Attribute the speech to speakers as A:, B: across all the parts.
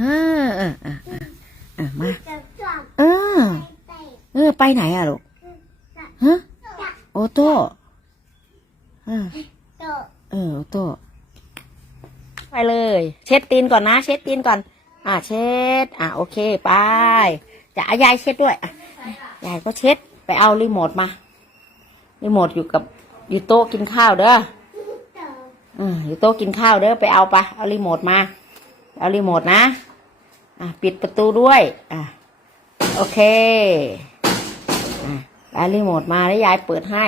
A: ออเออเออเออเออมา เออ เออ ไปไหนอะลูกฮะโอโต้เออเออโอโต้ไปเลย เช็ดตีนก่อนนะ เช็ดตีนก่อน อ่าเช็ด อ่าโอเคไปจะยายเช็ดด้วยอะยายก็เช็ดไปเอารีโมทมารีโมทอยู่กับอยู่โต๊ะกินข้าวเด้ออืมอยู่โต๊ะกินข้าวเด้อไปเอาไปเอารีโมทมา เอารีโมทนะ อะ ปิดประตูด้วย อะ โอเค อะเอารีโมทมาแล้วยายเปิดให้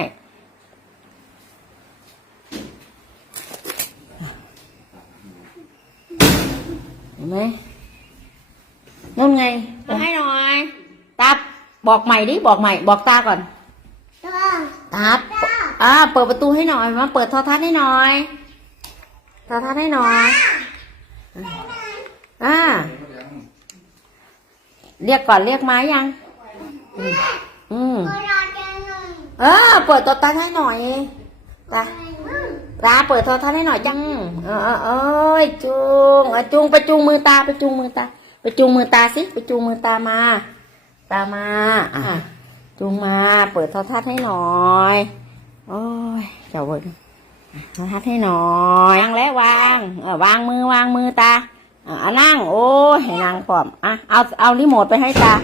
A: เห็นไหมนั่นไงเปิดให้หน่อย ตับ บอกใหม่ดิ บอกใหม่ บอกตาก่อน
B: โต
A: ตับ อ่า เปิดประตูให้หน่อย มาเปิดโทรทัศน์ให้หน่อย โทรทัศน์ให้หน่อย อ่า เรียกก่อนเรียกไม้ยัง อืมเออเปิดโทรทัศน์ให้หน่อยตาตาเปิดโทรทัศน์ให้หน่อยจัง เออเออเอ้ยจุงอะจุงไปจุงมือตาไปจุงมือตา ไปจุงมือตาสิไปจุงมือตามา ตามา อะ จุงมา เปิดโทรทัศน์ให้หน่อย โอ้ยเจ้าเวิร์นโทรทัศน์ให้หน่อยวางแล้ววา เออวางมือวางมือตาอะอะนั่ง โอ้ยให้นั่งพร้อมอะเอาเอารีโมทไปให้ตา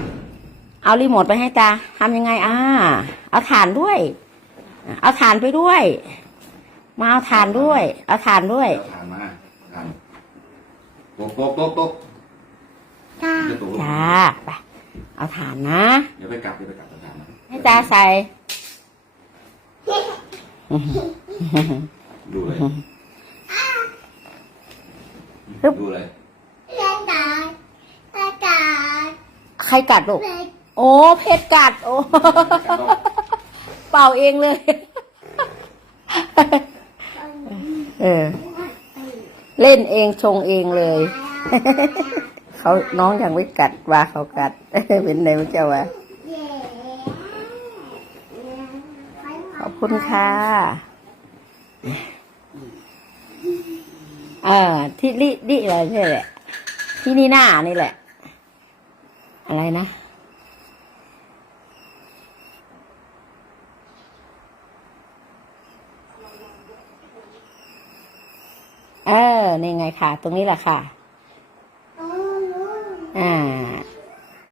A: เอารีโมทไปให้ตาทำยังไงอ่าเอาถ่านด้วย เอาถ่านไปด้วย มาเอาถ่านด้วย เอาถ่านด้วย
C: เอาทานมาทานโต๊ะโต๊ะโต๊ะโต๊ะ
B: ตา
C: เดี๋ยวโต๊ะ
A: จ้าไปเอาถ่านนะ
C: เดี๋ยวไปกลับเดี๋ยวไปกลับเอาทานมา
A: ให้ตาใส่
C: ดูเลย
A: ฮึบ
C: ดูเลย
B: เล่นตาตาตา
A: ใครกัดลูก
B: เล่น
A: โอ้ เพชรกัด โอ้ เป่าเองเลย เออ เล่นเองชงเองเลย เขาน้องยังไม่กัดว่าเขากัด เป็นไงมั้งเจ้าวะ
B: เย่
A: ขอบคุณค่ะ เออที่ลิดิอะไรนี่แหละ ที่นี่หน้านี่แหละ อะไรนะเออนี่ไงค่ะ ตรงนี้แหละค่ะ อ่า